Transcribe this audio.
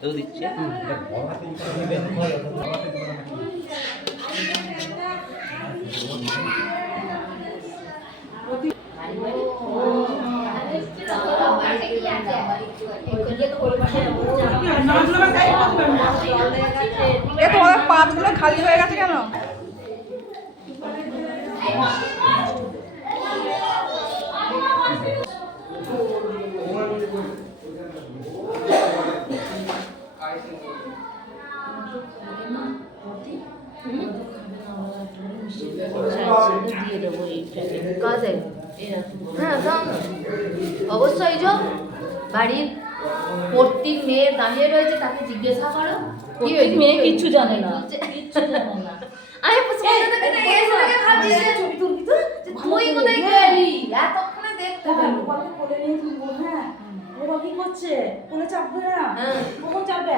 তো দিচ্ছে তোমাদের পাতগুলো খালি হয়ে গেছে কেন? দিয়ে দেবো এইটাকে কাজে। হ্যাঁ দাও না অবশ্যই। যে বাড়ির প্রত্যেক মেয়ে দাঁড়িয়ে রয়েছে তাকে জিজ্ঞাসা করো কি হয়েছে। মেয়ে কিচ্ছু জানে না, কিচ্ছু জানে না। আমি ছোট থেকে না এসে থেকে ভাবছি যে ছবি তুলবি তো যে তুই কোথায় গেলি এতক্ষণে দেখতে পেলো কোলে নিয়ে তুলবো। হ্যাঁ, এবার কি করছে? কোলে চাপবে না, হ্যাঁ কখন চাপবে?